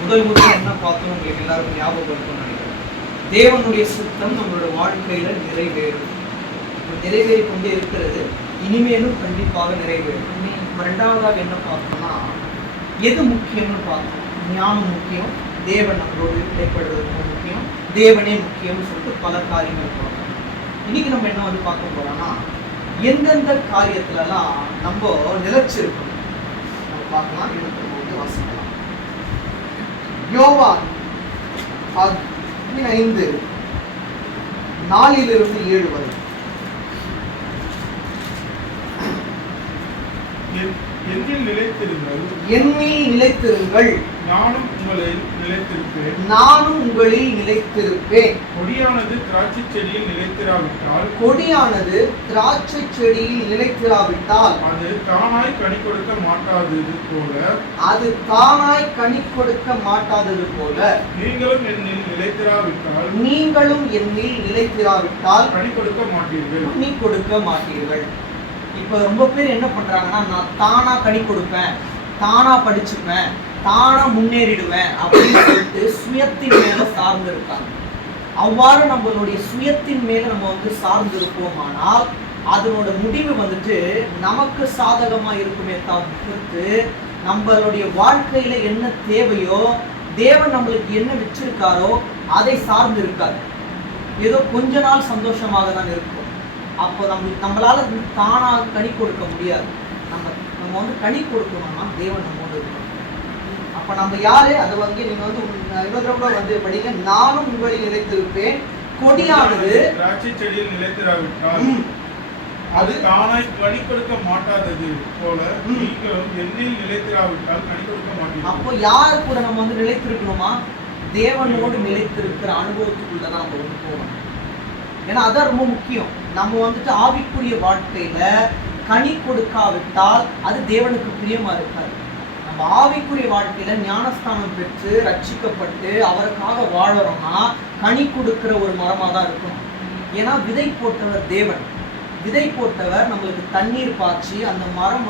முதல் என்ன பார்த்தோம் உங்களுக்கு எல்லாருக்கும் ஞாபகம் இருக்கும்னு நினைக்கிறேன். தேவனுடைய சித்தம் நம்மளோட வாழ்க்கையில நிறைவேறி கொண்டே இருக்கிறது. இனிமேலும் கண்டிப்பாக நிறைவேறும். இரண்டாவதாக என்ன பார்த்தோம்னா, எது முக்கியம்னு பார்த்தோம். ஞானம் முக்கியம், தேவன் நம்மளோடு இடைப்படுறது ரொம்ப முக்கியம், தேவனே முக்கியம்னு சொல்லிட்டு பல காரியங்கள் போறோம். இன்னைக்கு நம்ம என்ன பார்க்க போறோம்னா, எந்தெந்த காரியத்துலலாம் நம்ம நிலைச்சிருக்கணும் நம்ம பார்க்கலாம். எடுத்து வாசிக்கலாம். யோவான் 15:4-7 வரை. என்னில் நிலைத்திருங்கள், நானும் உங்களில் நிலைத்திருப்பேன். கொடியானது திராட்சை செடியில் நிலைத்திராவிட்டால் அது தானாய் கனி கொடுக்க மாட்டாதது போல நீங்களும் என்னில் நிலைத்திராவிட்டால் கனி கொடுக்க மாட்டீர்கள். இப்ப ரொம்ப பேர் என்ன பண்றாங்கன்னா, நான் தானா கனி கொடுப்பேன், தானா படிச்சுப்பேன், தானா முன்னேறிடுவேன் அப்படின்னு சொல்லிட்டு சுயத்தின் மேல சார்ந்து இருக்காங்க. அவ்வாறு நம்மளுடைய சுயத்தின் மேல நம்ம சார்ந்து இருப்போமானால் அதனோட முடிவு நமக்கு சாதகமா இருக்குமே தவிர்த்து நம்மளுடைய வாழ்க்கையில என்ன தேவையோ, தேவன் நம்மளுக்கு என்ன வச்சிருக்காரோ அதை சார்ந்து இருக்காது. ஏதோ கொஞ்ச நாள் சந்தோஷமாக தான் இருக்கும். அப்போ நம்மளால தானா கனி கொடுக்க முடியாது. நம்ம கனி கொடுக்கணும்னா தேவன் நம்மோடு இருக்கணும். அப்ப நம்ம யாரு அதை நீங்க இன்னொரு படிங்க. நானும் உங்களில் நிலைத்திருப்பேன். கொடியானது திராட்சை செடியில் நிலைத்திராவிட்டால் அது தானாய் கனி கொடுக்க மாட்டாதது போல நீங்களும் என்னில் நிலைத்திராவிட்டால் கனி கொடுக்க மாட்டீர்கள். அப்போ யாரு கூட நம்ம நிலைத்திருக்கணுமா? தேவனோடு நிலைத்திருக்கிற அனுபவத்துக்குள்ளதான் நம்ம போகணும். ஏன்னா அதான் ரொம்ப முக்கியம். நம்ம ஆவிக்குரிய வாழ்க்கையில கனி கொடுக்காவிட்டால் அது தேவனுக்கு பிரியமா இருக்காது. நம்ம ஆவிக்குரிய வாழ்க்கையில ஞானஸ்தானம் பெற்று ரட்சிக்கப்பட்டு அவருக்காக வாழறோம்னா கனி கொடுக்கிற ஒரு மரமா தான் இருக்கணும். ஏன்னா விதை போட்டவர் தேவன். விதை போட்டவர் நம்மளுக்கு தண்ணீர் பாய்ச்சி அந்த மரம்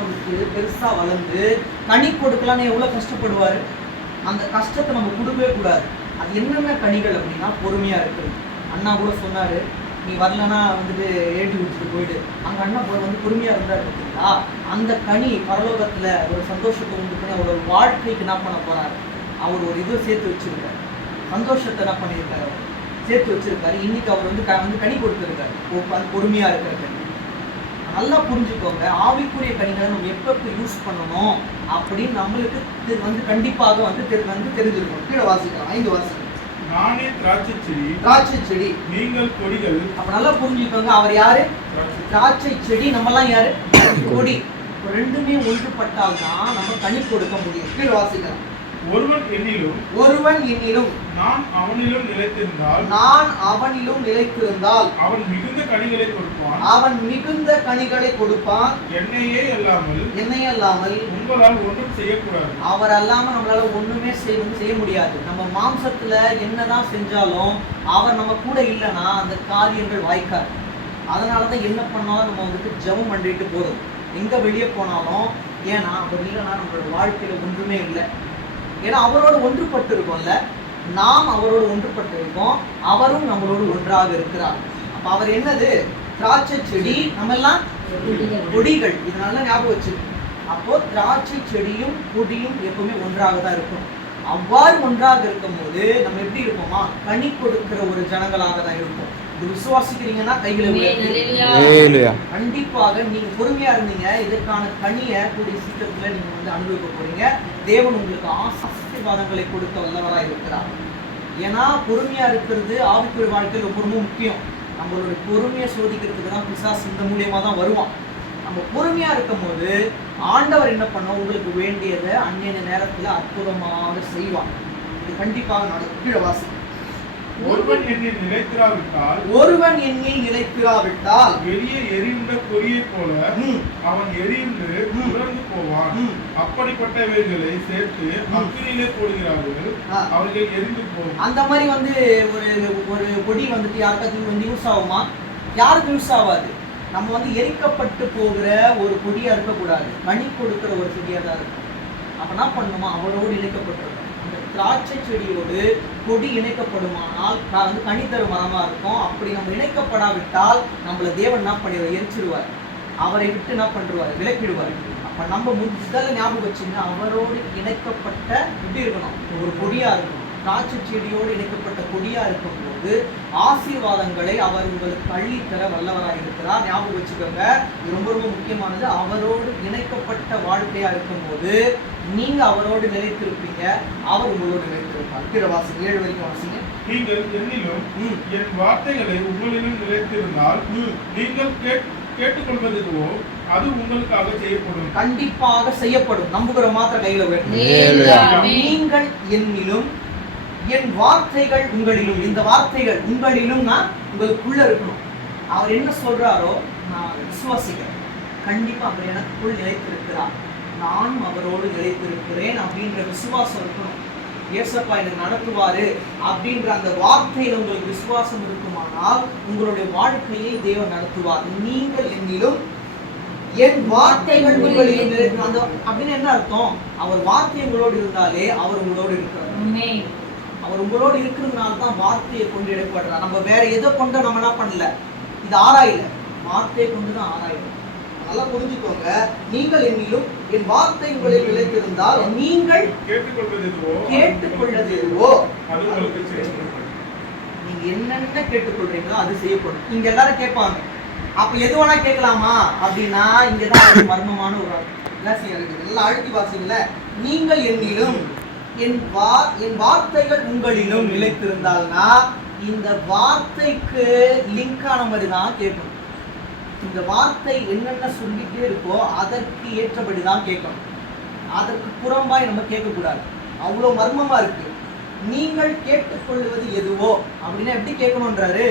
பெருசா வளர்ந்து கனி கொடுக்கலான்னு எவ்வளவு கஷ்டப்படுவாரு. அந்த கஷ்டத்தை நம்ம கொடுக்கவே கூடாது. அது என்னென்ன கனிகள் அப்படின்னா, பொறுமையா இருக்குது. அண்ணா கூட சொன்னாரு, நீ வரலன்னா ஏற்றி விட்டுட்டு போயிடு. அங்க அண்ணா பொறுமையா இருந்தாரு பார்த்தீங்களா? அந்த கனி பரலோகத்துல ஒரு சந்தோஷத்தை உண்டு பண்ணி அவரோட வாழ்க்கைக்கு என்ன பண்ண போறாரு? அவர் ஒரு இதை சேர்த்து வச்சிருக்காரு, சந்தோஷத்தை என்ன பண்ணியிருக்காரு, சேர்த்து வச்சிருக்காரு. இன்னைக்கு அவர் கனி கொடுத்துருக்காரு, பொறுமையா இருக்கிற கனி. நல்லா புரிஞ்சுக்கோங்க, ஆவிக்குரிய கனிகளை நம்ம எப்ப யூஸ் பண்ணணும் அப்படின்னு நம்மளுக்கு கண்டிப்பாக தெரிஞ்சிருக்கணும். கீழே வாசிக்கலாம், 5 வாசிக்கலாம். நானே திராட்சை செடி, நீங்கள் கொடிகள். அப்ப நல்லா புரிஞ்சுக்கோங்க, அவர் யாரு? திராட்சை செடி, நம்ம எல்லாம் யாரு? கொடி. ரெண்டுமே ஒன்றுபட்டால்தான் நம்ம கனி கொடுக்க முடியும். கீழே வாசிக்கலாம். ஒருவன் என்னிலும் நான் அவனிலும் நிலைத்திருந்தால் அவன் மிகுந்த கனிகளை கொடுப்பான். என்னையே அல்லாமல் உங்களால் ஒன்றும் செய்யக்கூடாது. அவர் அல்லாம நம்மளால ஒண்ணுமே செய்ய முடியாது. நம்ம மாம்சத்துல என்னதான் செஞ்சாலும் அவர் நம்ம கூட இல்லைன்னா அந்த காரியங்கள் வாய்க்காது. அதனாலதான் என்ன பண்ணாலும் நம்ம ஜெபம் பண்ணிட்டு போறோம் எங்க வெளியே போனாலும். ஏன்னா அவர் இல்லைன்னா நம்மளோட வாழ்க்கையில ஒன்றுமே இல்லை. ஏன்னா அவரோடு ஒன்றுபட்டு இருக்கோம்ல, நாம் அவரோடு ஒன்றுபட்டு இருக்கோம், அவரும் நம்மளோடு ஒன்றாக இருக்கிறார். அப்ப அவர் என்னது? திராட்சை செடி, நம்ம எல்லாம் கொடிகள். இதனால ஞாபகம் வச்சு. அப்போ திராட்சை செடியும் கொடியும் எப்பவுமே ஒன்றாக தான் இருக்கும். அவ்வாறு ஒன்றாக இருக்கும் போது நம்ம எப்படி இருப்போமா? கனி கொடுக்கிற ஒரு ஜனங்களாக தான் இருக்கும். இது விசுவாசிக்கிறீங்கன்னா கைகளை கண்டிப்பாக நீங்க பொறுமையா இருந்தீங்க, இதற்கான கனியை கூடிய சீக்கிரத்துல நீங்க அனுபவிக்க போறீங்க. தேவன் உங்களுக்கு ஆசீர்வாதங்களை கொடுக்க வல்லவராக இருக்கிறார். ஏன்னா பொறுமையா இருக்கிறது ஆவிக்குரிய வாழ்க்கையில் ரொம்ப ரொம்ப முக்கியம். நம்மளுடைய பொறுமையை சோதிக்கிறதுக்கு தான் பிசாசு இந்த மூலியமா தான் வருவான். நம்ம பொறுமையா இருக்கும் போது ஆண்டவர் என்ன பண்ண, உங்களுக்கு வேண்டியதை அந்நிய நேரத்துல அற்புதமாக செய்வான். இது கண்டிப்பாக நடக்கும். கீழே வாசி. ஒருவன் என்னில் நிலைத்திராவிட்டால் வெளியே எரிந்த பொறியை போல அவன் எரிந்து உலர்ந்து போவான். அப்படிப்பட்டவைகளை சேர்த்து அக்கினியிலே போடுகிறார்கள், அவர்கள் எரிந்து போகும். அந்த மாதிரி ஒரு பொடி யாருக்காச்சும் யூஸ் ஆகுமா? யாருக்கு யூஸ் ஆகாது. நம்ம எரிக்கப்பட்டு போகிற ஒரு கொடியா இருக்கக்கூடாது, கனி கொடுக்கிற ஒரு செடியா தான் இருக்கும். அப்ப என்ன பண்ணணுமா, அவரோடு இணைக்கப்பட்டிருக்கணும். அந்த திராட்சை செடியோடு கொடி இணைக்கப்படுமானால் வந்து கனித்தரு மரமா இருக்கும். அப்படி நம்ம இணைக்கப்படாவிட்டால் நம்மள தேவன் என்ன பண்ணிடுவார், எரிச்சிருவார். அவரை விட்டு என்ன பண்றாரு, விலக்கிடுவார். அப்ப நம்ம முதல்ல ஞாபகம் வச்சுங்க, அவரோடு இணைக்கப்பட்ட எப்படி இருக்கணும், ஒரு கொடியா இருக்கணும். திராட்சை செடியோடு இணைக்கப்பட்ட கொடியா இருக்கும்போது ஆசீர்வாதங்களை அவர் உங்களுக்கு அள்ளித்தர வல்லவராக இருக்கிறார். ஞாபகம் வச்சுக்கோங்க, இது ரொம்ப ரொம்ப முக்கியமானது. அவரோடு இணைக்கப்பட்ட வாழ்க்கையா இருக்கும்போது நீங்க அவரோடு நிலைத்திருப்பீங்க, அவர் உங்களோடு நிலைத்திருப்பார். கீழே வாசிங்க, 7 வரைக்கும் வாசிங்க. நீங்கள் என்னிலும் என் வார்த்தைகளை உங்களிலும் நிலைத்திருந்தால் நீங்கள் கேட்டுக்கொள்வதுவோ அது உங்களுக்காக செய்யப்படும். கண்டிப்பாக செய்யப்படும். நம்புகிற மாத்திர கையில நீங்கள் என்னிலும் என் வார்த்தைகள் உங்களிலும். இந்த வார்த்தைகள் உங்களிலும்னா உங்களுக்குள்ள இருக்கணும். அவர் என்ன சொல்றாரோ நான் விசுவாசிக்கிறேன். கண்டிப்பா அவர் எனக்குள் நிலைத்திருக்கிறார், நானும் அவரோடு நிலைத்திருக்கிறேன் அப்படின்ற விசுவாசம் இருக்கணும். ஏசப்பா எனக்கு நடத்துவாரு அப்படின்ற அந்த வார்த்தையில் உங்களுக்கு விசுவாசம் இருக்குமானால் உங்களுடைய வாழ்க்கையை தேவன் நடத்துவார். நீங்கள் என்னிலும் என் வார்த்தைகள் உங்களிலும் நிலைத்திருக்கும். அந்த அப்படின்னு என்ன அர்த்தம், அவர் வார்த்தை உங்களோடு இருந்தாலே அவர் உங்களோடு இருக்கிறார். அவர் உங்களோடு இருக்கிறதுனால தான் வார்த்தையை கொண்டு இடப்படுறார். நம்ம வேற எதை கொண்டு நம்ம என்ன பண்ணல, இது ஆராயல, வார்த்தையை கொண்டு தான் ஆராயணும். நல்லா புரிஞ்சுக்கோங்க. நீங்கள் என்னிலும் என் வார்த்தை உங்களில் நிலைத்திருந்தால் நீங்கள் கேட்டுக்கொள்வது எதுவோ அது உங்களுக்கு செய்யப்படும். நீங்க என்னென்ன கேட்டுக்கொள்றீங்களோ அது செய்யப்படும். இங்க எல்லாரும் கேட்பாங்க, அப்ப எது வேணா கேட்கலாமா அப்படின்னா இங்கதான் மர்மமான ஒரு இருக்குது. நல்லா அழுத்தி வாசிங்கள, நீங்கள் என்னிலும் என் வார்த்தைகள் உங்களிலும் நிலைத்திருந்தால்னா இந்த வார்த்தைக்கு லிங்க் ஆன மாதிரி தான் கேட்கணும். இந்த வார்த்தை என்னென்ன சொல்லிட்டே இருக்கோ அதற்கு ஏற்றபடி தான் கேட்கணும். அதற்கு புறம்பாய் நம்ம கேட்கக்கூடாது. அவ்வளோ மர்மமா இருக்கு. நீங்கள் கேட்டுக்கொள்வது எதுவோ அப்படின்னா எப்படி கேட்கணுன்றாரு,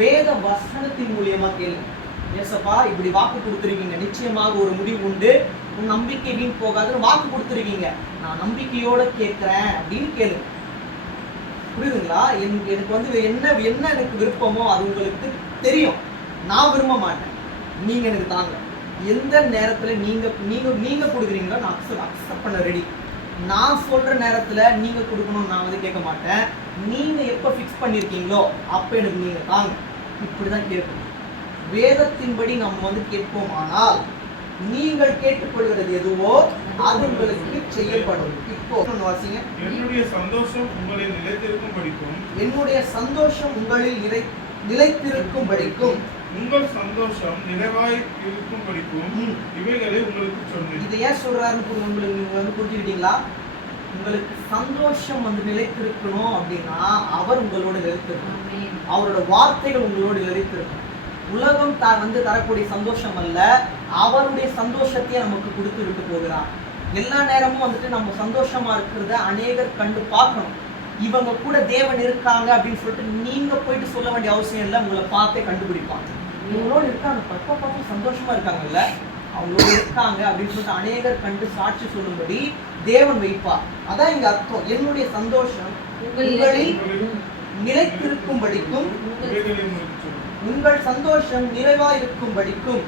வேத வசனத்தின் மூலியமா கேளுங்க. ஏசப்பா இப்படி வாக்கு கொடுத்துருக்கீங்க, நிச்சயமாக ஒரு முடிவு உண்டு, உன் நம்பிக்கை வீண் போகாதுன்னு வாக்கு கொடுத்துருக்கீங்க, நான் நம்பிக்கையோட கேட்கிறேன் அப்படின்னு கேளுங்க. புரியுதுங்களா? எனக்கு வந்து என்ன எனக்கு விருப்பமோ அது உங்களுக்கு தெரியும். நான் விரும்ப மாட்டேன், நீங்க எனக்கு தாங்க. எந்த நேரத்துல நீங்க கொடுக்குறீங்களோ நான் அக்செப்ட் பண்ண ரெடி. நான் சொல்ற நேரத்துல நீங்க கொடுக்கணும்னு நான் வந்து கேட்க மாட்டேன். நீங்க எப்ப ஃபிக்ஸ் பண்ணிருக்கீங்களோ அப்ப எனக்கு நீங்க தாங்க. இப்படிதான் கேட்கணும். வேதத்தின்படி நம்ம வந்து கேட்போமானால் நீங்கள் கேட்டுக்கொள்கிறது எதுவோ அது உங்களுக்கு செய்யப்படும். இப்போ வாசிங்க. என்னுடைய சந்தோஷம் உங்களில் நிலைத்திருக்கும் படிக்கும். என்னுடைய சந்தோஷம் உங்களில் நிலைத்திருக்கும் படிக்கும். உங்கள் சந்தோஷம் நிறைவாய் இருக்கும் படிக்கும் இவைகளை உங்களுக்கு சொன்னேன். இதை ஏன் சொல்றாருன்னு உங்களுக்கு நீங்க வந்து புரிஞ்சுக்கிட்டீங்களா? உங்களுக்கு சந்தோஷம் வந்து நிலைத்திருக்கணும் அப்படின்னா அவர் உங்களோட நிலைத்திருக்கணும். அவரோட வார்த்தைகள் உங்களோட நிலைத்திருக்கணும். உலகம் வந்து தரக்கூடிய சந்தோஷம் அல்ல, அவருடைய சந்தோஷத்தையே நமக்கு கொடுத்து விட்டு போகிறார். எல்லா நேரமும் வந்துட்டு நம்ம சந்தோஷமா இருக்கிறத அநேகர் கண்டு பார்க்கணும். இவங்க கூட தேவன் இருக்காங்க அப்படின்னு சொல்லிட்டு நீங்க போயிட்டு சொல்ல வேண்டிய அவசியம் இல்லை, உங்களை பார்த்தே கண்டுபிடிப்பாங்க. இவங்களோட இருக்காங்க, பார்த்து சந்தோஷமா இருக்காங்கல்ல, அவங்களோட இருக்காங்க அப்படின்னு சொல்லிட்டு அநேகர் கண்டு சாட்சி சொல்லும்படி தேவன் வைப்பார். அதான் இங்க அர்த்தம். என்னுடைய சந்தோஷம் உங்களில் நிலைத்திருக்கும்படிக்கும், உங்கள் சந்தோஷம் நிறைவா இருக்கும்படிக்கும்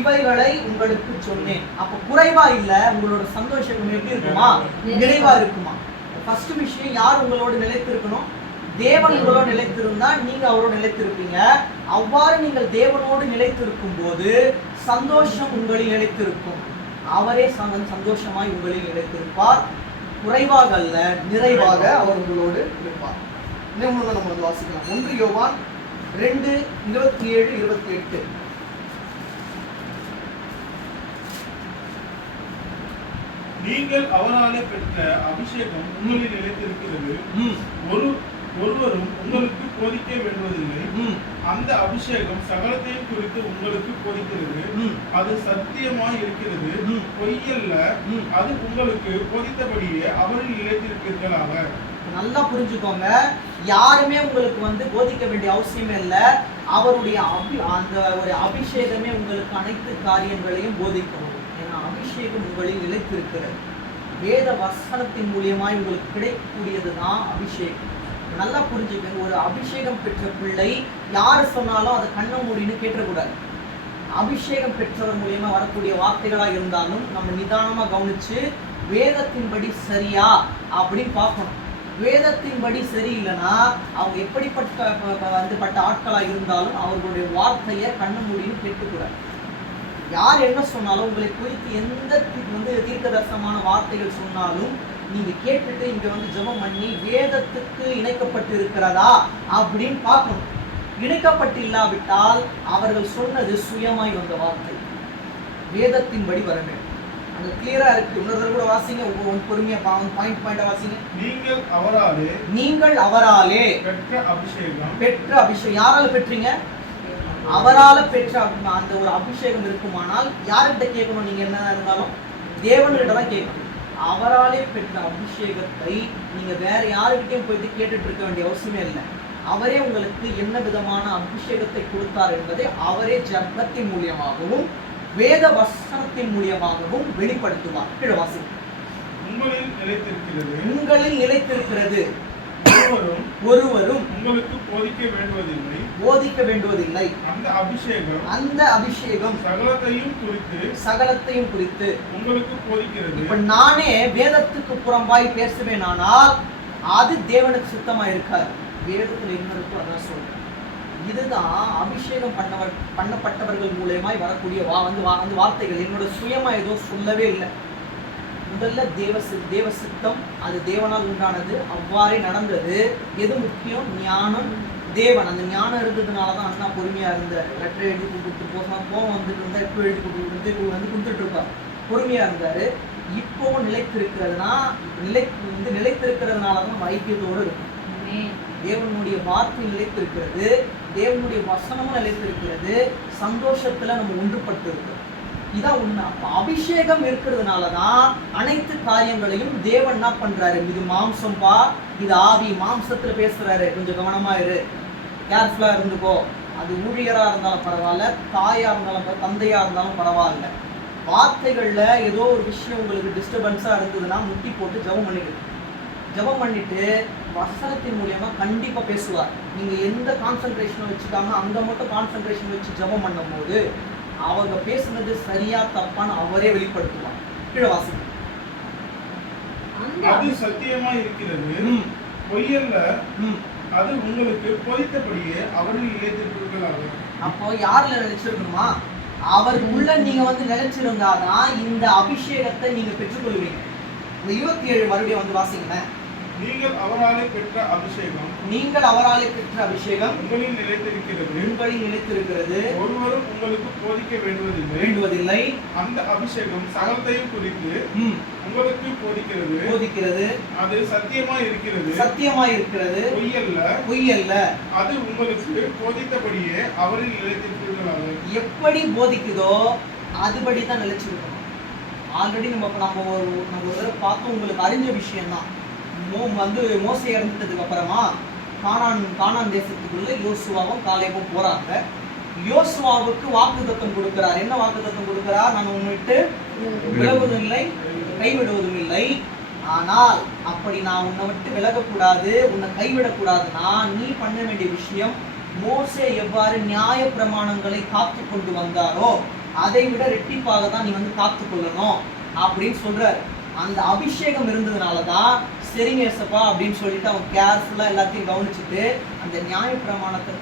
இவைகளை உங்களுக்கு சொன்னேன். அப்ப குறைவா இல்ல, உங்களோட சந்தோஷம் எப்படி இருக்குமா, நிறைவா இருக்குமா. ஃபர்ஸ்ட் விஷயம், யார் உங்களோட நிலைத்திருக்கணும்? தேவன் உங்களோடு நிலைத்திருந்தா நீங்க அவரோடு நிலைத்திருப்பீங்க. அவ்வாறு நீங்கள் தேவனோடு நிலைத்திருக்கும் போது சந்தோஷம் உங்களில் நிலைத்திருக்கும். அவரே சந்தோஷமாய் உங்களில் நிலைத்திருப்பார். குறைவாக அல்ல, நிறைவாக அவர் உங்களோடு இருப்பார். இன்னும் நம்ம வந்து வாசிக்கலாம். 1 யோவான் 2:27-28. நீங்கள் அவராலே பெற்ற அபிஷேகம் உங்களில் நிலைத்திருக்கிறது. ஒருவரும் உங்களுக்கு போதிக்க வேண்டுவதில்லை. அந்த அபிஷேகம் சகலத்தையும் குறித்து உங்களுக்கு போதிக்கிறது. அது சத்தியமாய் இருக்கிறது, பொய்யல்ல. அது உங்களுக்கு போதித்தபடியே அவரில் நிலைத்திருப்பீர்களாக. நல்லா புரிஞ்சுக்கோங்க. யாருமே உங்களுக்கு வந்து போதிக்க வேண்டிய அவசியமே இல்லை. அவருடைய அந்த ஒரு அபிஷேகமே உங்களுக்கு அனைத்து காரியங்களையும் போதிக்கணும். ஏன்னா அபிஷேகம் உங்களில் நிலைத்திருக்கிறது. வேத வசனத்தின் மூலியமாய் உங்களுக்கு கிடைக்கக்கூடியதுதான் அபிஷேகம். நல்லா புரிஞ்சுக்கங்க. ஒரு அபிஷேகம் பெற்ற பிள்ளை யாரு சொன்னாலும் அதை கண்ண மூடின்னு கேட்டக்கூடாது. அபிஷேகம் பெற்றவர் மூலியமா வரக்கூடிய வார்த்தைகளா இருந்தாலும் நம்ம நிதானமா கவனிச்சு வேதத்தின்படி சரியா அப்படின்னு பார்க்கணும். வேதத்தின்படி சரியில்லைன்னா அவங்க எப்படிப்பட்ட ஆட்களா இருந்தாலும் அவர்களுடைய வார்த்தையை கண்ண முடியும் கேட்கக்கூடாது. யார் என்ன சொன்னாலும் உங்களை குறித்து எந்த தீர்க்கதரிசனமான வார்த்தைகள் சொன்னாலும் நீங்க கேட்டுட்டு இங்க ஜெபம் பண்ணி வேதத்துக்கு இணைக்கப்பட்டு இருக்கிறதா அப்படின்னு பார்க்கணும். இணைக்கப்பட்டு இல்லாவிட்டால் அவர்கள் சொன்னது சுயமாய் வந்த வார்த்தை, வேதத்தின்படி வர வேண்டும். அது கிளியரா இருக்கு. இன்னொரு கூட வாசிங்க, பொறுமையா பாயிண்டா வாசிங்க. நீங்கள் அவராலே பெற்ற அபிஷேகம். யாரால பெற்றீங்க? அவரால பெற்ற அந்த ஒரு அபிஷேகம் இருக்குமானால் யார்கிட்ட கேட்கணும்? நீங்க என்ன இருந்தாலும் தேவன்கிட்ட தான் கேட்கணும். அவராலே பெற்ற அபிஷேகத்தை நீங்க வேற யாருக்கிட்டையும் போயிட்டு கேட்டுட்டு இருக்க வேண்டிய அவசியமே இல்லை. அவரே உங்களுக்கு என்ன விதமான அபிஷேகத்தை கொடுத்தார் என்பதை அவரே ஜபத்தின் மூலியமாகவும் வேத வசனத்தின் மூலியமாகவும் வெளிப்படுத்துவார். கீழவாசி. உங்களில் நிலைத்திருக்கிறது ஒருவரும் உங்களுக்கு போதிக்க வேண்டுவதில்லை. அந்த அபிஷேகம் சகலத்தையும் குறித்து உங்களுக்கு போதிக்கிறது. இப்ப நானே வேதத்துக்கு புறம்பாய் பேசுவேனானால் அது தேவனுக்கு சுத்தமா இருக்காது. வேதத்துல என்ன இருக்கோ அதான் சொல்றேன். இதுதான் அபிஷேகம் பண்ணப்பட்டவர்கள் மூலமாய் வரக்கூடிய வார்த்தைகள். என்னோட சுயமா எதுவும் சொல்லவே இல்லை. முதல்ல தேவ சித்தம், அது தேவனால் உண்டானது, அவ்வாறே நடந்தது. எது முக்கியம்? ஞானம், தேவன். அந்த ஞானம் இருந்ததுனாலதான் அண்ணா பொறுமையா இருந்தார். லெட்டர் எழுதி கொடுத்துட்டு போகும் வந்துட்டு இருந்தா இப்போ எழுதி கொடுத்துட்டு இருப்பார். பொறுமையா இருந்தாரு. இப்பவும் நிலைத்திருக்கிறதுனா நிலைத்திருக்கிறதுனாலதான் ஐக்கியத்தோடு இருக்கும். தேவனுடைய வார்த்தை நிலைத்திருக்கிறது, தேவனுடைய வசனமும் நிலைத்திருக்கிறது. சந்தோஷத்துல நம்ம ஒன்றுபட்டு இருக்கிறோம். இதான் உண்மை. அப்ப அபிஷேகம் இருக்கிறதுனாலதான் அனைத்து காரியங்களையும் தேவன் என்ன பண்றாரு? இது மாம்சம்பா, இது ஆவி. மாம்சத்துல பேசுறாரு, கொஞ்சம் கவனமா இரு, கேர்ஃபுல்லா இருந்துக்கோ. அது ஊழியரா இருந்தாலும் பரவாயில்ல, தாயா இருந்தாலும் தந்தையா இருந்தாலும் பரவாயில்ல. வார்த்தைகள்ல ஏதோ ஒரு விஷயம் உங்களுக்கு டிஸ்டர்பன்ஸா இருந்ததுன்னா முட்டி போட்டு ஜெபம் பண்ணிடுது. ஜெபம் பண்ணிட்டு வசனத்தின் மூலியமா கண்டிப்பா பேசுவார். நீங்க எந்த கான்சென்ட்ரேஷனை வச்சுக்காம அங்க மட்டும் கான்சென்ட்ரேஷன் வச்சு ஜெபம் பண்ணும் போது அவங்க பேசுனது சரியா தப்பான்னு அவரே வெளிப்படுத்துவார். கீழே வாசிங்க. அது சத்தியமா இருக்கிறது, பொய்யல்ல. அது உங்களுக்கு போதித்தபடியே அவரில் நிலைத்திருப்பீர்களாக. அப்போ யாருல நினைச்சிருக்கணுமா? அவர் உள்ள நீங்க நினைச்சிருந்தாதான் இந்த அபிஷேகத்தை நீங்க பெற்றுக்கொள்வீங்க. இந்த 27 மறுபடியும் வாசிங்க. நீங்கள் அவராலே பெற்ற அபிஷேகம் உங்களில் நிலைத்திருக்கிறது. ஒருவரும் உங்களுக்கு போதிக்க வேண்டுவதில்லை. அந்த அபிஷேகம் சகலத்தையும் குறித்து உங்களுக்கு போதிக்கிறது. அது சத்தியமாய் இருக்கிறது, பொய்யல்ல. அது உங்களுக்கு போதித்தபடியே அவரில் நிலைத்திருப்பீர்களாக. எப்படி போதிக்குதோ அதுபடிதான் நிலைச்சிருக்கணும். ஆல்ரெடி நம்ம ஒரு தடவை பார்த்தோம். உங்களுக்கு அறிஞ்ச விஷயம் தான். மோசே இறந்துட்டதுக்கு அப்புறமா கானான் தேசத்துக்குள்ள யோசுவாவும் காலேபும் போறாங்க. யோசுவாவுக்கு வாக்குத்தத்தம் கொடுக்கிறார். என்ன வாக்குத்தத்தம் கொடுக்கிறார்? நான் உன்னை விட்டு விலகுவதும் இல்லை, கைவிடுவதும் இல்லை. ஆனால் அப்படி நான் உன்னை விட்டு விலகக்கூடாது, உன்னை கைவிடக்கூடாதுன்னா நீ பண்ண வேண்டிய விஷயம், மோசே எவ்வாறு நியாய பிரமாணங்களை காத்து கொண்டு வந்தாரோ அதை விட ரெட்டிப்பாக தான் நீ காத்து கொள்ளணும் அப்படின்னு சொல்றாரு. அந்த அபிஷேகம் இருந்ததுனாலதான் சரிங்க ஏசப்பா அப்படின்னு சொல்லிட்டு அவன் கேர்ஃபுல்லா எல்லாத்தையும் கவனிச்சுட்டு அந்த நியாய பிரமாணத்தை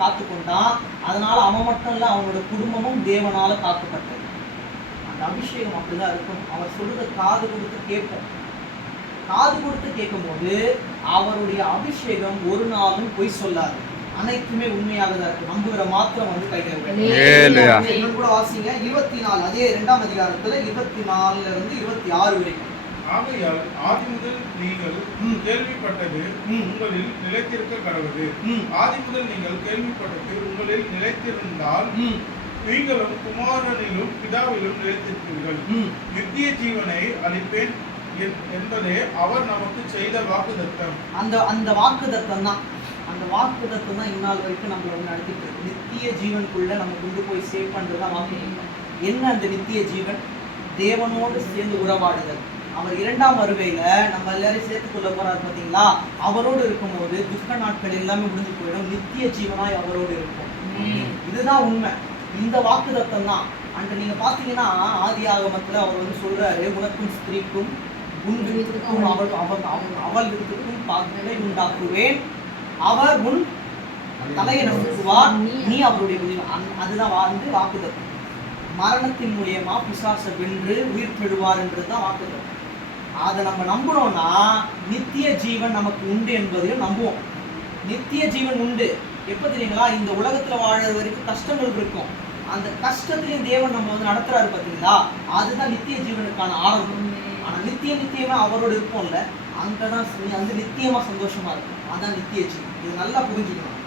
காத்துக்கொண்டான். அதனால அவன் மட்டும் இல்ல, அவனோட குடும்பமும் தேவனால காக்கப்பட்டது. அந்த அபிஷேகம் அப்படிதான் இருக்கும். அவர் சொல்றத காது கொடுத்து கேட்போம். காது கொடுத்து கேட்கும் போது அவருடைய அபிஷேகம் ஒரு நாளும் பொய் சொல்லாது, அனைத்துமே உண்மையாக தான் இருக்கு. நம்புகிற மாத்திரம் கைகள் கூட வாசிங்க. 24 அதே 2ஆம் அதிகாரத்துல 24 இருந்து 26 வரைக்கும். ஆகையால் ஆதி முதல் நீங்கள் கேள்விப்பட்டது உங்களில் நிலைத்திருக்க கடவுது. ஆதி முதல் நீங்கள் கேள்விப்பட்டது உங்களில் நிலைத்திருந்தால் நீங்களும் குமாரனிலும் பிதாவிலும் நிலைத்திருப்பீர்கள். நித்திய ஜீவனை அளிப்பேன் என்பதே அவர் நமக்கு செய்த வாக்குத்தத்தம். அந்த வாக்குத்தத்தம் தான் இந்நாள் வரைக்கும் நம்மள நடத்திட்டு இருக்கு. நித்திய ஜீவனுக்குள்ள நம்ம கொண்டு போய் சேவ் பண்றதுதான் வாக்குத்தத்தம். என்ன அந்த நித்திய ஜீவன்? தேவனோடு சேர்ந்து உறவாடுதல். அவர் 2ஆம் வருகையில நம்ம எல்லாரையும் சேர்த்துக்கொள்ள போறாரு பாத்தீங்களா? அவரோடு இருக்கும்போது துக்க நாட்கள் எல்லாமே முடிஞ்சு போயிடும். நித்திய ஜீவனாய் அவரோடு இருக்கும். இதுதான் உண்மை. இந்த வாக்குத்தத்தம் தான். அன்று நீங்க பாத்தீங்கன்னா ஆதி ஆகமத்துல அவர் வந்து சொல்றாரு, உனக்கும் ஸ்திரீக்கும் உன் விருத்துக்கும் அவள் விருத்துக்கும் பகை உண்டாக்குவேன், அவர் உன் தலையை நசுக்குவார், நீ அவருடைய அதுதான் வந்து வாக்குத்தத்தம். மரணத்தின் மூலியமா பிசாச வென்று உயிர் பெறுவார் என்றுதான் வாக்குத்தத்தம். அதை நம்ம நம்புறோம்னா நித்திய ஜீவன் நமக்கு உண்டு என்பதையும் நம்புவோம். நித்திய ஜீவன் உண்டு எப்ப தெரியுங்களா? இந்த உலகத்துல வாழறது வரைக்கும் கஷ்டங்கள் இருக்கும். அந்த கஷ்டத்திலையும் தேவன் நம்ம வந்து நடத்துறாரு பார்த்தீங்களா, அதுதான் நித்திய ஜீவனுக்கான ஆரம்பம். ஆனா நித்தியமா அவரோட இருப்போம்ல, அங்கதான் அந்த நித்தியமா சந்தோஷமா இருக்கும். அதான் நித்திய ஜீவன். இது நல்லா புரிஞ்சுக்கணும்.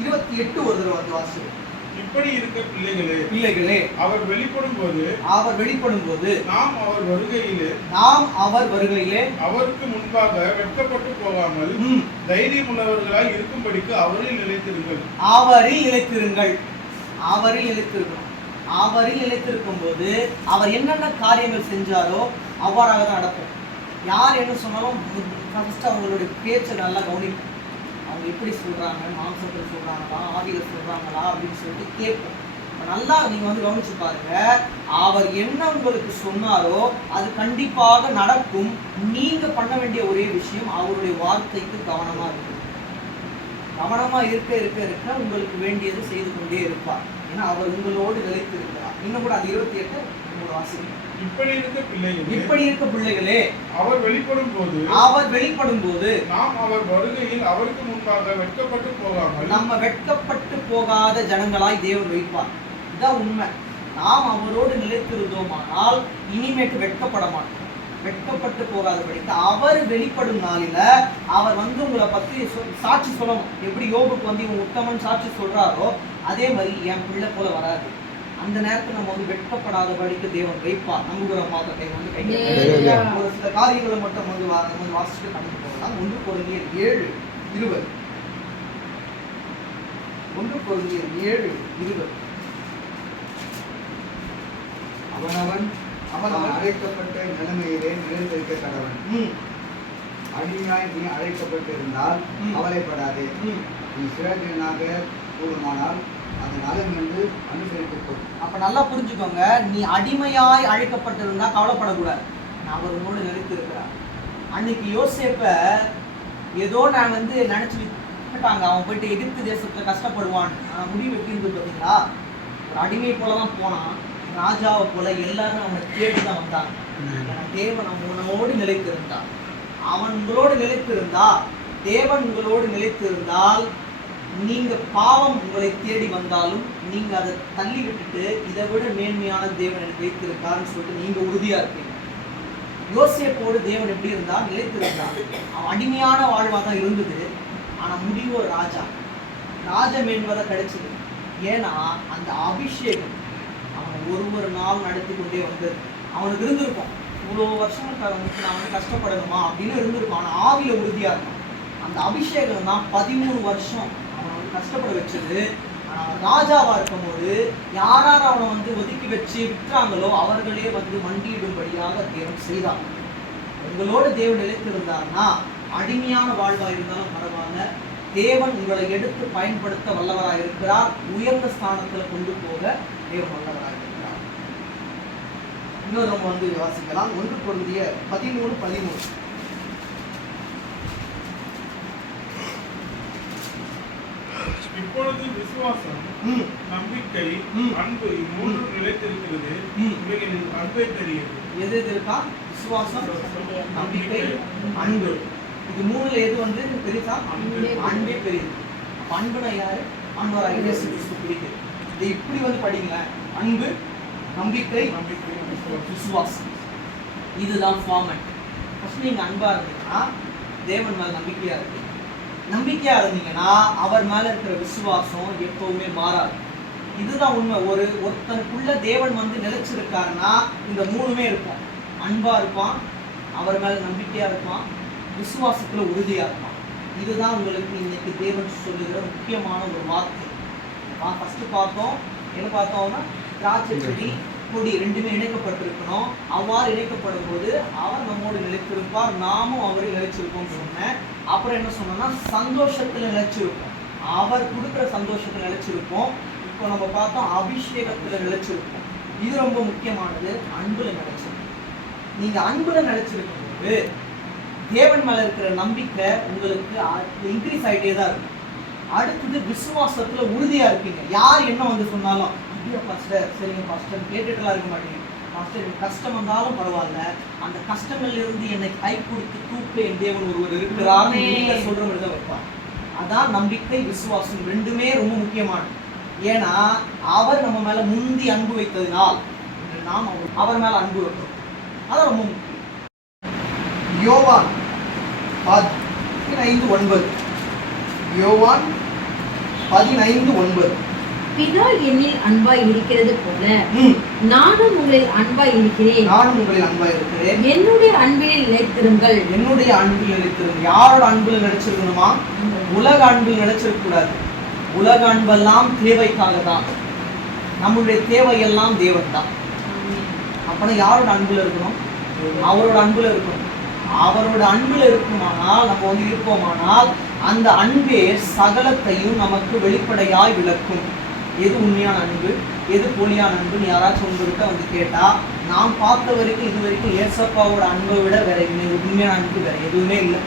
28 ஒரு தடவை வந்து வாசிக்கும். இப்படி இருக்க பிள்ளைகளே அவர் வெளிப்படும் போது நாம் அவர் வருகையிலே அவருக்கு முன்பாக வெட்கப்பட்டு போகாமல் தைரியம் உள்ளவர்களாய் இருக்கும்படிக்கு அவரில் நிலைத்திருங்கள். அவரில் நிலைத்திருக்கும் போது அவர் என்னென்ன காரியங்கள் செஞ்சாரோ அவ்வாறாக தான் நடக்கும். யார் என்ன சொன்னாலும் ஃபர்ஸ்ட் அவங்களுடைய பேச்சை நல்லா கவனிப்போம். அவங்க எப்படி சொல்றாங்க, மாம்சத்தில் சொல்றாங்களா, ஆவியில சொல்றாங்களா அப்படின்னு சொல்லிட்டு கேட்போம். நல்லா நீங்க வந்து கவனிச்சு பாருங்க. அவர் என்ன உங்களுக்கு சொன்னாரோ அது கண்டிப்பாக நடக்கும். நீங்க பண்ண வேண்டிய ஒரே விஷயம் அவருடைய வார்த்தைக்கு கவனமா இருக்கு. கவனமா இருக்க இருக்க இருக்க உங்களுக்கு வேண்டியது செய்து கொண்டே இருப்பார். ஏன்னா அவர் உங்களோடு நிலைத்து இருக்கிறார். இன்னும் கூட அது 28 உங்களோட வாசிக்கும். இப்படி இருக்க பிள்ளைகளே அவர் வெளிப்படும் போது நாம் அவர் வருகையில் அவருக்கு முன்பாக வெட்கப்பட்டு போகாமல் நம்ம வெட்கப்பட்டு போகாத ஜனங்களாய் தேவன் வைப்பார். இதுதான் உண்மை. நாம் அவரோடு நிலைத்திருந்தோமானால் இனிமேட்டு வெட்கப்பட மாட்டோம். வெட்கப்பட்டு போகாதபடிக்கு அவர் வெளிப்படும் நாளில அவர் வந்து உங்களை பத்தி சாட்சி சொல்லணும். எப்படி யோபுக்கு வந்து இவன் உத்தமன் சாட்சி சொல்றாரோ அதே மாதிரி என் பிள்ளை போல வராது. அந்த நேரத்தில் நம்ம வந்து வெட்கப்படாதபடிக்கு தேவன் வைப்பார். நம்புகிற மாதத்தை வந்து ஒரு சில காரியங்களை மட்டும் வந்து வாசிச்சுட்டு கடந்து போகலாம். 1 கொரிந்தியர் 7:20 1 கொரிந்தியர் 7:20 அவன் அழைக்கப்பட்ட நிலைமையிலே நிலைத்திருக்க கடவன். அடிமையாய் நீ அழைக்கப்பட்டிருந்தால் கவலைப்படாதே. நீ சிறகனாக கூடுமானால் அந்த நலம் என்று அனுசரிக்கப்படும். அப்ப நல்லா புரிஞ்சுக்கோங்க. நீ அடிமையாய் அழைக்கப்பட்டிருந்தா கவலைப்படக்கூடாது. நான் அவர் உன்னோடு நிலைத்து இருக்கிறார். அன்னைக்கு யோசேப்ப ஏதோ நான் வந்து நினைச்சு விட்டாங்க. அவன் போயிட்டு எகிப்து தேசத்துல கஷ்டப்படுவான். முடிவு எப்படி இருந்தது பார்த்தீங்களா? ஒரு அடிமை போலதான் போனான். ராஜாவை போல எல்லாரும் அவனை தேடிதான் வந்தாங்க. தேவன் அவனோடு நிலைத்திருந்தான். அவன் உங்களோடு நிலைத்திருந்தா, தேவன் உங்களோடு நிலைத்திருந்தால், நீங்க பாவம் உங்களை தேடி வந்தாலும் நீங்க அதை தள்ளி விட்டுட்டு இதை விட மேன்மையான தேவன் எனக்கு வைத்திருக்காருன்னு சொல்லிட்டு நீங்க உறுதியா இருப்பீங்க. யோசேப்போடு தேவன் எப்படி இருந்தா? நிலைத்திருந்தான். அவன் அடிமையான வாழ்வா தான் இருந்தது. ஆனா முடிவு ஒரு ராஜம் என்பதை கிடைச்சது. ஏன்னா அந்த அபிஷேகம் அவன் ஒரு நாள் நடத்தி கொண்டே வந்தது. அவனுக்கு இருந்திருக்கும், இவ்வளோ வருஷங்களுக்கு நான் வந்து கஷ்டப்படணுமா அப்படின்னு இருந்திருக்கும். ஆனால் ஆவியில உறுதியா இருக்கும். அந்த அபிஷேகம் தான் 13 வருஷம் அவனை வந்து கஷ்டப்பட வச்சது. ராஜாவா இருக்கும்போது யாரார் அவனை வந்து ஒதுக்கி வச்சு விட்டுறாங்களோ அவர்களே வந்து மண்டியிடும்படியாக தேவன் செய்தார். உங்களோட தேவன் நிலைத்திருந்தார்னா அடிமையான வாழ்வா இருந்தாலும் பரவாயில்ல, தேவன் உங்களை எடுத்து பயன்படுத்த வல்லவராக இருக்கிறார். உயர்ந்த ஸ்தானத்துல கொண்டு போக தேவன் வல்லவராக இருக்கிறார். இன்னொரு நம்ம வந்து வாசிக்கலாம். 1 கொரிந்தியர் 13:13. இப்பொழுது விசுவாசம், நம்பிக்கை, அன்பு மூன்று நிலைத்திருக்கிறது. இவைகளில் அன்பை தெரியுது. எது இருக்கா? விசுவாசம், நம்பிக்கை, அன்பு. இது மூணுல எது வந்து பெருசா? அன்பே பெரியது. அன்புனா யாரு? ஆண்டவராகிய இயேசு கிறிஸ்து பிடிக்குது. இதை இப்படி வந்து படிங்களேன். அன்பு, நம்பிக்கை, விசுவாசம். இதுதான் ஃபார்மேட். ஃபர்ஸ்ட் நீங்க அன்பா இருந்தீங்கன்னா தேவன் மேல நம்பிக்கையா இருக்கு. நம்பிக்கையா இருந்தீங்கன்னா அவர் மேல இருக்கிற விசுவாசம் எப்பவுமே மாறாது. இதுதான் உண்மை. ஒருத்தனுக்குள்ள தேவன் வந்து நிலைச்சிருக்காருன்னா இந்த மூணுமே இருக்கும். அன்பா இருப்பான், அவர் மேல நம்பிக்கையா இருப்பான், விசுவாசத்துல உறுதியா இருப்பான். இதுதான் உங்களுக்கு இன்னைக்கு தேவன் சொல்லுகிற முக்கியமான ஒரு வார்த்தை. ஃபர்ஸ்ட் பார்த்தோம், என்ன பார்த்தோம்னா திராட்சை செடி கொடி ரெண்டுமே இணைக்கப்பட்டிருக்கணும். அவ்வாறு இணைக்கப்படும் போது அவர் நம்மோடு நிலைத்திருப்பார், நாமும் அவரை நிலைச்சிருப்போம் சொன்னேன். அப்புறம் என்ன சொன்னோம்னா சந்தோஷத்துல நிலைச்சிருப்போம், அவர் கொடுக்குற சந்தோஷத்துல நிலைச்சிருப்போம். இப்போ நம்ம பார்த்தோம் அபிஷேகத்துல நிலைச்சிருக்கோம். இது ரொம்ப முக்கியமானது, அன்புல நிலைச்சிருக்கும். நீங்க அன்புல நிலைச்சிருக்கும் போது தேவன் மேல இருக்கிற நம்பிக்கை உங்களுக்கு இன்க்ரீஸ் ஆகிட்டே தான் இருக்கும். அடுத்தது விசுவாசத்துல உறுதியா இருப்பீங்க. யார் என்ன வந்து சொன்னாலும் அப்படியா பாஸ்டர், சரிங்க பாஸ்டர் கேட்டுட்டுலாம் இருக்க மாட்டீங்க. பாஸ்டர் எனக்கு கஷ்டம் வந்தாலும் பரவாயில்ல, அந்த கஷ்டங்கள்ல இருந்து என்னை கை கொடுத்து தூக்க என் தேவன் ஒருவர் இருக்கிறார்னு நீங்க சொல்ற மாதிரி தான் வைப்பாங்க. அதான் நம்பிக்கை விசுவாசம் ரெண்டுமே ரொம்ப முக்கியமானது. ஏன்னா அவர் நம்ம மேல முந்தி அன்பு வைத்ததினால் நாம் அவர் மேல அன்பு வைக்கிறோம். அதான் ரொம்ப முக்கியம். யோவான் 15:9. யோவான் 15:9. பிதா என்னில் அன்பாய் இருக்கிறது போல நானும் உங்களில் அன்பாய் இருக்கிறேன். நானும் உங்களில் அன்பாய் இருக்கிறேன். என்னுடைய அன்பில் நிலைத்திருங்கள். என்னுடைய அன்பில் நிலைத்திருங்கள். யாரோட அன்பில் நிலைச்சிருக்கணுமா? உலக அன்பில் நிலைச்சிருக்க கூடாது. உலக அன்பெல்லாம் தேவைக்காக தான். நம்முடைய தேவையெல்லாம் தேவன் தான். அப்பனா யாரோட அன்புல இருக்கணும்? அவரோட அன்புல இருக்கணும். அவரோட அன்புல இருக்குமானால் நம்ம வந்து இருப்போமானால் அந்த அன்பே சகலத்தையும் நமக்கு வெளிப்படையாய் விளக்கும். எது உண்மையான அன்பு, எது போலியான அன்புன்னு யாராச்சும் உங்கள்கிட்ட வந்து கேட்டா, நாம் பார்த்த வரைக்கும் இது வரைக்கும் ஏசப்பாவோட அன்பை விட வேற உண்மையான அன்பு வேற எதுவுமே இல்லை.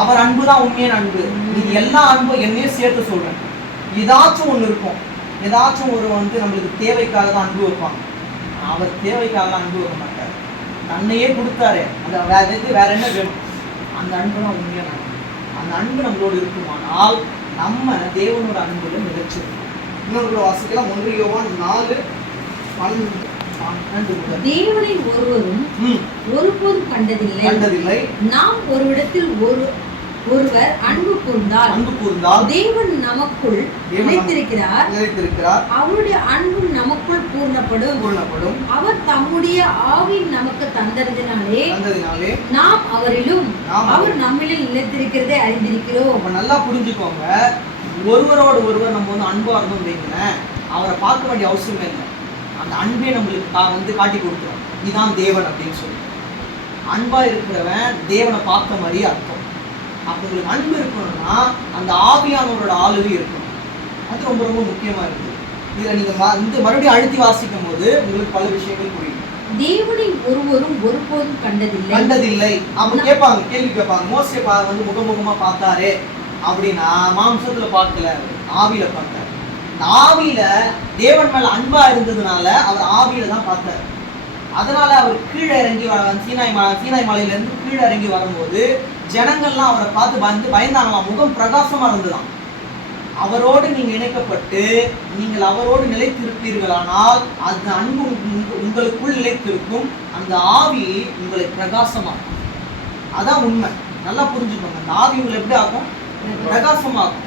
அவர் அன்பு தான் உண்மையான அன்பு. நீங்க எல்லா அன்பும் என்னையும் சேர்த்து சொல்றேன். ஏதாச்சும் ஒன்று இருக்கும், ஏதாச்சும் ஒரு வந்து நம்மளுக்கு தேவைக்காக தான் அன்பு வைப்பாங்க. அவர் தேவைக்காக அன்பு வைக்க மாட்டார். தன்னையே கொடுத்தாரு, அந்த வேற எது வேற என்ன வேணும், அந்த அன்பு தான் உண்மையான அன்பு. அந்த அன்பு நம்மளோடு இருக்குமானால் நம்ம தேவனோட அன்புல நிலைச்சிருக்கோம். இன்னொரு வாசிக்கலாம். 1 யோவான் 4:12. தேவனை ஒருவரும் ஒருபோதும் கண்டதில்லை. நாம் ஒருவிடத்தில் ஒருவர் அன்பு கூர்ந்தால் தேவன் நமக்குள் நிலைத்திருக்கிறார். அவருடைய அன்பு நமக்குள் பூர்ணப்படும். அவர் தம்முடைய ஆவி நமக்கு தந்ததினாலே நாம் அவரிலும் அவர் நம்மிலும் நிலைத்திருக்கிறதை அறிந்திருக்கிறோம். நல்லா புரிஞ்சுக்கோங்க. ஒருவரோடு ஒருவர் நம்ம வந்து அன்பா இருந்தோம் வைங்களேன், அவரை பார்க்க வேண்டிய அவசியமே இல்லை. அந்த அன்பே நம்மளுக்கு வந்து காட்டி கொடுத்துரும். இதுதான் தேவன் அப்படின்னு சொல்லி. அன்பா இருக்கிறவன் தேவனை பார்த்த மாதிரி அர்த்தம். அப்போ உங்களுக்கு அன்பு இருக்கணும்னா அந்த ஆவியானவரோட ஆளுகை இருக்கணும். அது ரொம்ப ரொம்ப முக்கியமா இருக்குது. இதை நீங்க மறுபடியும் அழுத்தி வாசிக்கும் போது உங்களுக்கு பல விஷயங்கள் புரியும். தேவனை ஒருவரும் ஒருபோதும் கண்டதில்லை. அவங்க கேட்பாங்க, கேள்வி கேட்பாங்க. மோசே வந்து முகமுகமா பார்த்தாரு அப்படின்னா மாம்சத்துல பார்க்கல, ஆவியில பார்த்தாரு. ஆவியில தேவன் மேல அன்பா இருந்ததுனால அவர் ஆவியில தான் பார்த்தாரு. அதனால அவர் கீழே இறங்கி சீனாய் மலையில இருந்து கீழே இறங்கி வரும்போது ஜனங்கள்லாம் அவரை பார்த்து பயந்தாங்களாம். முகம் பிரகாசமா இருந்துதான். அவரோடு நீங்க இணைக்கப்பட்டு நீங்கள் அவரோடு நிலைத்திருப்பீர்களானால் அந்த அன்பு உங்களுக்குள் நிலைத்திருக்கும். அந்த ஆவி உங்களை பிரகாசமாக்கும். அதான் உண்மை. நல்லா புரிஞ்சுக்கோங்க. அந்த ஆவி உங்களை எப்படி ஆகும்? பிரகாசமாகும்.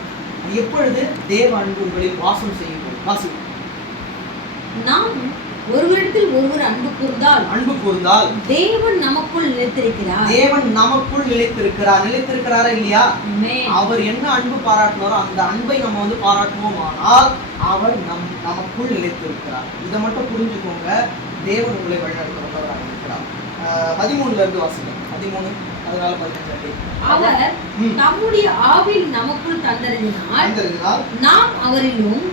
எப்பொழுது தேவ அன்பு உங்களில் வாசம் செய்யும். நாம் ஒருவரிடத்தில் ஒருவர் அன்பு கூர்ந்தால் தேவன் நமக்குள் நிலைத்திருக்கிறாரா இல்லையா? அவர் என்ன அன்பு பாராட்டினாரோ அந்த அன்பை நம்ம வந்து பாராட்டுவோம். ஆனால் அவர் நமக்குள் நிலைத்திருக்கிறார். இதை மட்டும் புரிஞ்சுக்கோங்க. தேவன் உங்களை வழிநடத்துவதாக இருக்கிறார். 13 இருந்து வாசிக்கலாம். 13 அதனால 15. அவர் தம்முடைய ஆவியில் நமக்குள் தந்ததினால் நாம் அவரிலும்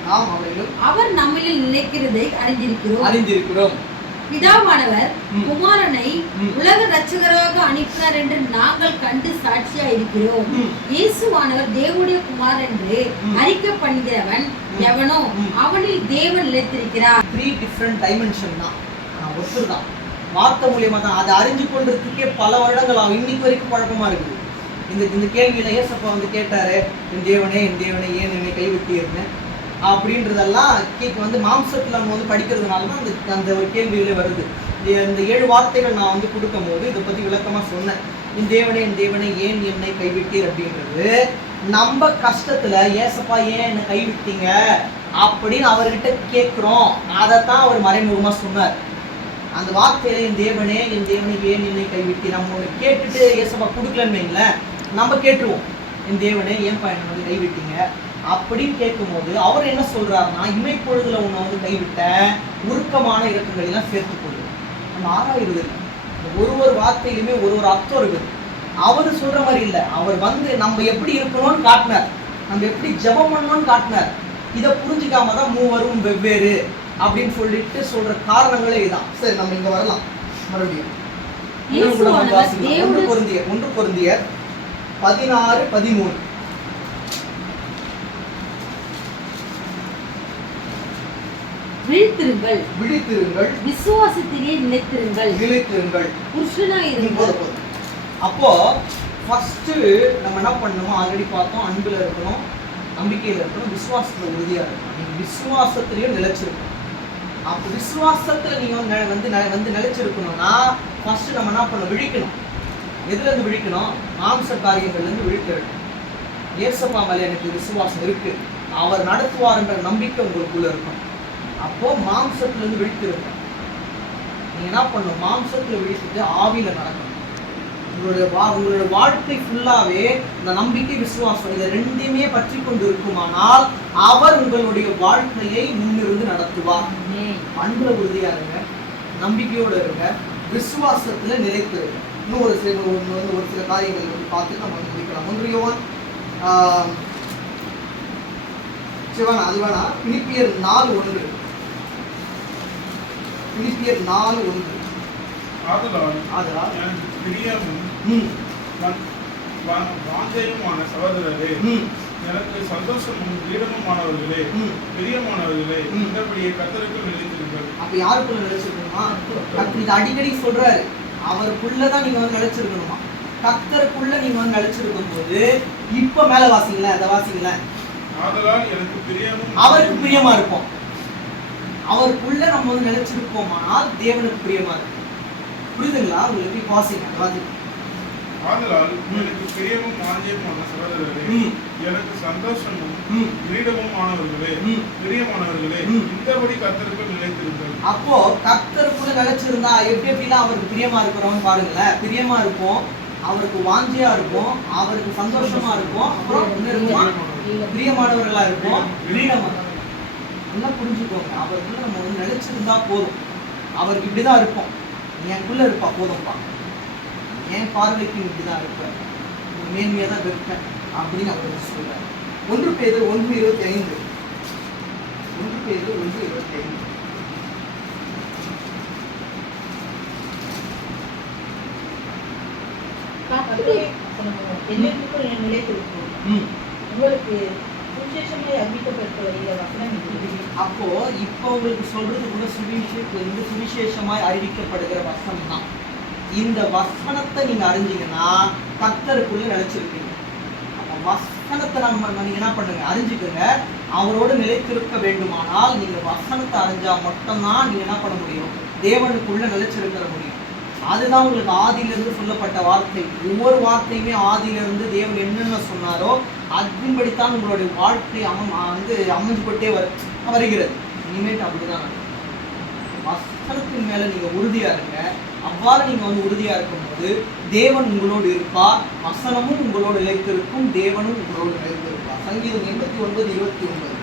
அவர் நம்மில் நிலைக்கிறதை அறிந்திருக்கிறோம். பிதாவானவர் குமாரனை உலக இரட்சகராக அனுப்பினார் என்று நாங்கள் கண்டு சாட்சியா இருக்கிறோம். இயேசுவானவர் தேவனுடைய குமாரன் என்று அறிக்கை பண்ணுகிறவன் எவனோ அவனில் தேவன் நிலைத்திருக்கிறார். 3 டிஃபரண்ட் டைமென்ஷன் தான். ஒருத்தர் வார்த்தை மூலியமா தான் அதை அறிஞ்சு கொள்றதுக்கே பல வருடங்கள் ஆகும். இன்னைக்கு வரைக்கும் பழக்கமா இருக்குது. இந்த கேள்வியில ஏசப்பா வந்து கேட்டாரு, என் தேவனே ஏன் என்னை கைவிட்டீர்னு அப்படின்றதெல்லாம் வந்து மாம்சத்துல நம்ம வந்து படிக்கிறதுனால தான் அந்த ஒரு கேள்விகளே வருது. இந்த 7 வார்த்தைகள் நான் வந்து கொடுக்கும் போது இதை பத்தி விளக்கமா சொன்னேன். என் தேவனே ஏன் என்னை கைவிட்டீர் அப்படின்றது நம்ம கஷ்டத்துல ஏசப்பா ஏன் என்னை கைவிட்டீங்க அப்படின்னு அவர்கிட்ட கேட்கிறோம். அதைத்தான் அவர் மறைமுகமா சொன்னார். அந்த வார்த்தையில என் தேவனே ஏன் என்னை கைவிட்டி நம்ம கேட்டுட்டு ஏசப்பா கொடுக்கலன்னு வைங்களேன், நம்ம கேட்டுருவோம். என் தேவனே ஏன்பா என்னை வந்து கைவிட்டீங்க அப்படின்னு கேட்கும்போது அவர் என்ன சொல்றாருன்னா, இமைப்பொழுதுல உன்னை வந்து கைவிட்ட உருக்கமான இறக்கங்களெல்லாம் சேர்த்து கொள்ளும். நம்ம ஆராயிறது இல்லை. ஒரு வார்த்தையிலுமே ஒரு அர்த்தம் இருக்குது. அவரு சொல்ற மாதிரி இல்லை. அவர் வந்து நம்ம எப்படி இருக்கணும்னு காட்டினார், நம்ம எப்படி ஜெபம் பண்ணணும்னு காட்டினார். இதை புரிஞ்சுக்காம தான் மூவரும் வெவ்வேறு அப்படின்னு சொல்லிட்டு சொல்ற காரணங்களே இதான். சரி, நம்ம இங்க வரலாம் மறுபடியும். ஒன்று கொரிந்தியர் 16:13. விழித்திருங்கள், விசுவாசத்திலே நிலைத்திருங்கள், புருஷனாய் இருங்கள். அப்போ ஃபர்ஸ்ட் நம்ம என்ன பண்ணணுமோ ஆல்ரெடி பார்த்தோம், அன்புல இருக்கணும், நம்பிக்கையில இருக்கணும், விசுவாசத்துல உறுதியா இருக்கணும். நீங்க விசுவாசத்திலேயே நிலைச்சிருக்கணும். அப்போ விசுவாசத்துல நீங்க வந்து நிலைச்சிருக்கணும்னா ஃபர்ஸ்ட் நம்ம என்ன பண்ணணும், விழிக்கணும். எதுல இருந்து விழிக்கணும்? மாம்ச காரியங்கள்ல இருந்து விழிக்கணும். ஏசப்பா மேல எனக்கு விசுவாசம் இருக்கு, அவர் நடத்துவார்ன்ற நம்பிக்கை உங்களுக்குள்ள இருக்கும். அப்போ மாம்சத்துல இருந்து விழித்திருக்கணும். நீங்க என்ன பண்ணணும், மாம்சத்துல விழித்துட்டு ஆவியில நடக்கணும். உங்களுடைய வாழ்க்கை ஃபுல்லாவே இந்த நம்பிக்கை விசுவாசம் இதை ரெண்டையுமே பற்றி கொண்டு இருக்குமானால் அவர் உங்களுடைய வாழ்க்கையை முன்னிருந்து நடத்துவார். அன்புல உறுதியா இருங்க, நம்பிக்கையோட இருங்க, விசுவாசத்துல நிலைத்து. இன்னும் ஒரு சில காரியங்கள் வந்து பார்த்து நம்ம வந்து முடிக்கலாம். 1 யோவான் பிலிப்பியர் 4:1. பிலிப்பியர் 4:1. ஆதலால் எனக்கு பிரியமும் வாஞ்சையுமான சகோதரரே, எனக்கு சந்தோஷமும் வீரமுமானவர்களே, பிரியமானவர்களே, இந்தபடியே கர்த்தருக்குள் நிலைத்திருங்கள். அப்ப யாருக்குள்ள நிலைச்சிருக்கணுமா? இது அடிக்கடி சொல்றாரு, அவருக்குள்ளதான் நீங்க வந்து நிலைச்சிருக்கணுமா. கர்த்தருக்குள்ள நீங்க வந்து நிலைச்சிருக்கும் போது இப்ப மேல வாசிங்களேன், அதை வாசிங்களேன். ஆதலால் எனக்கு பிரியமும் அவருக்கு பிரியமா இருப்போம். அவருக்குள்ள நம்ம வந்து நிலைச்சிருப்போமானால் தேவனுக்கு பிரியமா இருக்கும். புரியுதுங்களா உங்களுக்கு? வாசிங்க. ஆதலால் எனக்கு பிரியமும் வாஞ்சையுமான சகோதரரே, எனக்கு சந்தோஷமும் கிரீடமுமானவர்களே, பிரியமானவர்களே, இந்தபடி கர்த்தருக்குள் நிலைத்திருங்கள். அப்போ கர்த்தருக்குள்ள நிலைச்சிருந்தா எப்படிலாம் அவருக்கு பிரியமா இருக்கிறோம் பாருங்களேன். பிரியமா இருப்போம், அவருக்கு வாஞ்சையா இருக்கும், அவருக்கு சந்தோஷமா இருக்கும், அப்புறம் என்ன இருக்கும், பிரியமானவர்களா இருக்கும், கிரீடமா. நல்லா புரிஞ்சுக்கோங்க, அவருக்குள்ள நம்ம வந்து நிலைச்சிருந்தா போதும். அவருக்கு இப்படிதான் இருப்போம், எனக்குள்ள இருப்பா போதும்ப்பா, என் பார்வைக்கு இப்படிதான் இருப்பேன், மேன்மையா தான் இருப்பேன் அப்படின்னு அவர் சொல்றாரு. 1 பேதுரு 1:25. 1 பேதுரு 1:25. உங்களுக்கு சுவிசேஷமாய் அறிவிக்கப்பட்ட வசனம் இது. அப்போ இப்போ உங்களுக்கு சொல்றது கூட சுவிசேஷமாய் அறிவிக்கப்படுகிற வசனம் தான். இந்த வசனத்தை நீங்க அறிஞ்சீங்கன்னா கர்த்தருக்குள்ள நிலைச்சிருக்கீங்க. அப்ப வசனத்தை நீங்க என்ன பண்ணுங்க, அறிஞ்சுக்கங்க. அவரோடு நிலைத்திருக்க வேண்டுமானால் நீங்க வசனத்தை அறிஞ்சா மட்டும்தான் நீங்க என்ன பண்ண முடியும், தேவனுக்குள்ள நிலைச்சிருக்க முடியும். அதுதான் உங்களுக்கு ஆதியிலிருந்து சொல்லப்பட்ட வார்த்தை. ஒவ்வொரு வார்த்தையுமே ஆதியிலிருந்து தேவன் என்னென்ன சொன்னாரோ அதன்படித்தான் உங்களுடைய வாழ்க்கை அமைஞ்சு கொண்டே வருகிறது. இனிமேட்டு அப்படிதான் வசனத்தின் மேல நீங்க உறுதியா இருங்க. அவ்வாறு நீங்க வந்து உறுதியா இருக்கும்போது தேவன் உங்களோடு இருப்பார், வசனமும் உங்களோடு நிலைத்திருக்கும், தேவனும் உங்களோடு நிலைத்திருப்பார். சங்கீதம் 89:29.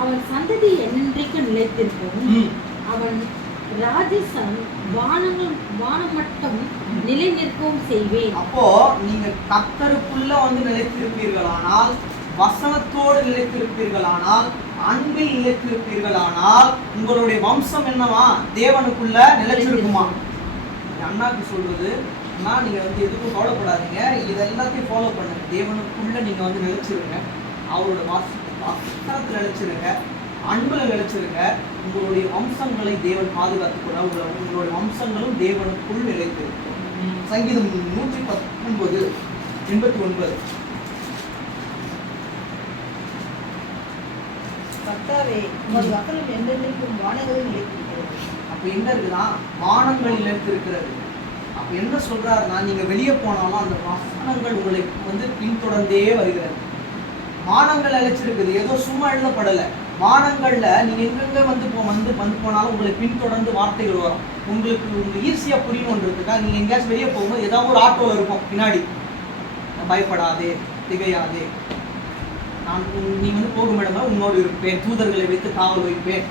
அவன் சந்ததி என்னென்றைக்கு நிலைத்திருக்கும், அவன் ராஜசம் வானமட்டம் நிலை நிற்கவும் செய்வேன். அப்போ நீங்க கர்த்தருக்குள்ள வந்து நிலைத்திருப்பீர்களானால், வசனத்தோடு நிலைத்திருப்பீர்களானால், அன்பில் நிலைத்திருப்பீர்களானால் உங்களுடைய வம்சம் என்னவா, தேவனுக்குள்ள நிலைச்சிருக்குமா. அண்ணாக்கு சொல்றது, நீங்க வந்து எதுக்கும் கவலைப்படாதீங்க, இது எல்லாத்தையும் ஃபாலோ பண்ணுங்க. தேவனுக்குள்ள நீங்க வந்து நிலைச்சிருங்க, அவரோட வசனத்தில் நிலைச்சிருங்க, அன்புல நிலைச்சிருங்க. உங்களுடைய வம்சங்களை தேவன் பாதுகாத்துக்கூட உங்களுடைய வம்சங்களும் தேவனுக்குள் நிலைத்திருக்கும். சங்கீதம் 119:89. கர்த்தாவே, உமது வசனம் என்றென்றைக்கும் வானங்களில் நிலைத்திருக்கிறது. அப்ப என்ன இருக்குன்னா, வானங்கள் நிலைத்திருக்கிறது. அப்ப என்ன சொல்றாருன்னா, நீங்க வெளியே போனாலும் அந்த வசனங்கள் உங்களை வந்து பின்தொடர்ந்தே வருகிறது. வானங்கள் நிலைச்சிருக்குது, ஏதோ சும்மா எழுதப்படலை. வானங்கள்ல நீங்க எங்கெங்க வந்து போனாலும் உங்களை பின்தொடர்ந்து வார்த்தைகள் வரும். உங்களுக்கு ஈஸியா புரியணுன்றதுக்காக நீங்க எங்கேயாச்சும் வெளியே போகும்போது ஏதாவது ஒரு ஆட்டோ இருக்கும் பின்னாடி, பயப்படாதே, திகையாதே, நீ வந்து போகும் இடமா உன்னோடு இருப்பேன், தூதர்களை வைத்து காவல் வைப்பேன்.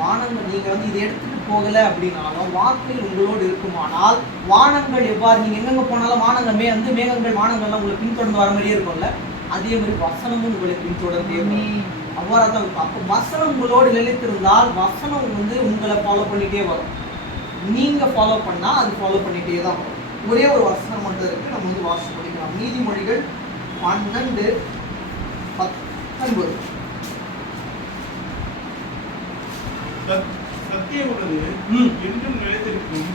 வானங்கள் நீங்க வந்து இதை எடுத்துட்டு போகல அப்படின்னாலும் வார்த்தையில் உங்களோடு இருக்குமானால் வானங்கள் எவ்வாறு நீங்க எங்கெங்க போனாலும் வானங்கள் மேகங்கள் வானங்கள்லாம் உங்களை பின்தொடர்ந்து வர மாதிரியே இருக்கும்ல, அதே மாதிரி வசனமும் உங்களை பின்தொடர்ந்தே வரும். அவ்வாறு தான் இருக்கும். அப்போ வசனம் உங்களோடு நிலைத்திருந்தால் வசனம் உங்களை ஃபாலோ பண்ணிட்டே வரும். நீங்க ஃபாலோ பண்ணா அது ஃபாலோ பண்ணிட்டே தான் வரும். ஒரே ஒரு வசனம் மட்டும் இருக்கு, நம்ம வாசிச்சு படிக்கலாம். நீதிமொழிகள் 12:19. சத்தியம் உள்ளது என்றும் நிலைத்திருக்கும்,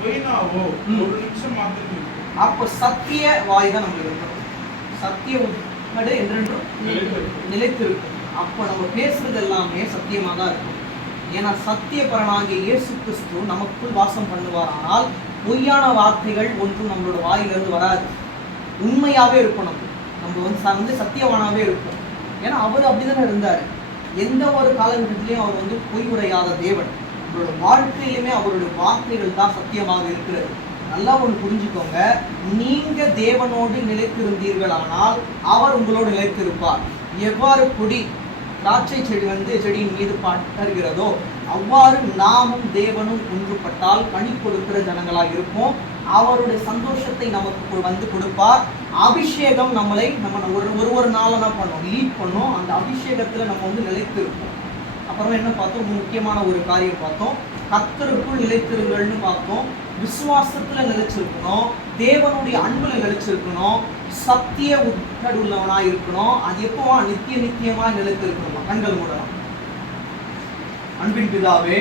பொய்னாவோ ஒரு நிமிஷம் மாத்திரம் இருக்கும். அப்போ சத்திய வாய் தான் நம்மளுக்கு இருக்கும். சத்திய உட்படு என்றென்றும் நிலைத்திருக்கும். அப்போ நம்ம பேசுறது எல்லாமே சத்தியமாக தான் இருக்கும். ஏன்னா சத்தியபரனாகிய இயேசு கிறிஸ்து நமக்குள் வாசம் பண்ணுவாரானால் பொய்யான வார்த்தைகள் ஒன்றும் நம்மளோட வாயிலிருந்து வராது. உண்மையாவே இருக்கும். நம்ம சத்தியவானாவே இருக்கும். ஏன்னா அவர் அப்படிதானே இருந்தார். எந்த ஒரு காலகட்டத்திலையும் அவர் பொய் உரையாத தேவன். நம்மளோட வாழ்க்கையிலுமே அவருடைய வார்த்தைகள் தான் சத்தியமாக இருக்கிறது. நல்லா ஒன்று புரிஞ்சுக்கோங்க, நீங்க தேவனோடு நிலைத்திருந்தீர்களானால் அவர் உங்களோடு நிலைத்திருப்பார். எவ்வாறு கொடி திராட்சை செடி செடியின் மீது பட்டருகிறதோ அவ்வாறு நாமும் தேவனும் ஒன்றுபட்டால் கனி கொடுக்கிற ஜனங்களாக இருப்போம். அவருடைய சந்தோஷத்தை நமக்கு கொடுப்பார். அபிஷேகம் நம்ம ஒரு நாள் என்ன பண்ணோம், லீட் பண்ணோம். அந்த அபிஷேகத்துல நம்ம நிலைத்திருப்போம். அப்புறம் என்ன பார்த்தோம், முக்கியமான ஒரு காரியம் பார்த்தோம். கர்த்தருக்குள் நிலைத்திருங்கள்னு பார்த்தோம். விசுவாசத்துல நிலைச்சிருக்கணும், தேவனுடைய அன்புல நிலைச்சிருக்கணும், சத்திய உட்படு உள்ளவனா இருக்கணும். அது எப்பவா நித்தியமா நிலைத்திருக்கணும். கண்கள் மூடலாம். அன்பின் பிதாவே,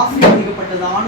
ஆசீர்வதிக்கப்பட்டதான